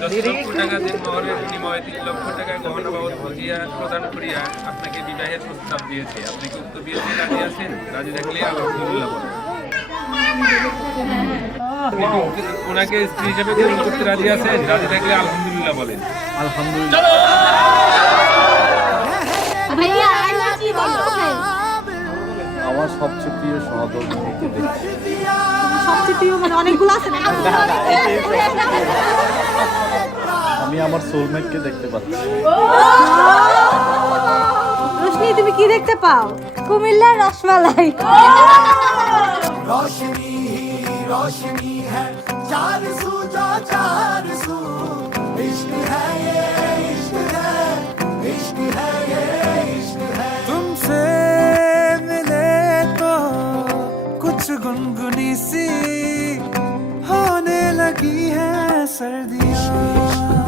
10 লক্ষ টাকা যে মহরের বিনিময়ে 3 লক্ষ টাকা গহনা বাবদ বুঝিয়া প্রদান করিয়া আপনাকে বিবাহের প্রস্তাব দিয়েছে। আপনি কি উক্ত বিয়েতে রাজি আছেন? রাজি থাকলে আলহামদুলিল্লাহ বলেন। আপনি কি ওনাকে স্ত্রী হিসেবে গ্রহণ করতে রাজি আছেন? রাজি থাকলে আলহামদুলিল্লাহ বলেন। আলহামদুলিল্লাহ। ভাইয়া আর কি বলছেন? আমার সবচেয়ে প্রিয় সহধর্মিণীকে দেখছি। সবচেয়ে প্রিয় মানে অনেকগুলো আছে না? আমি আমার সোলমেটকে দেখতে পাচ্ছি। রোশনি তুমি কি দেখতে পাও? কুমিল্লার রসমালাই। रोशनी ही रोशनी है चार सू जो चार सू इश्क है ये इश्क है इश्क है ये इश्क है तुमसे मिले तो कुछ गुनगुनी सी होने लगी है सर्दियाँ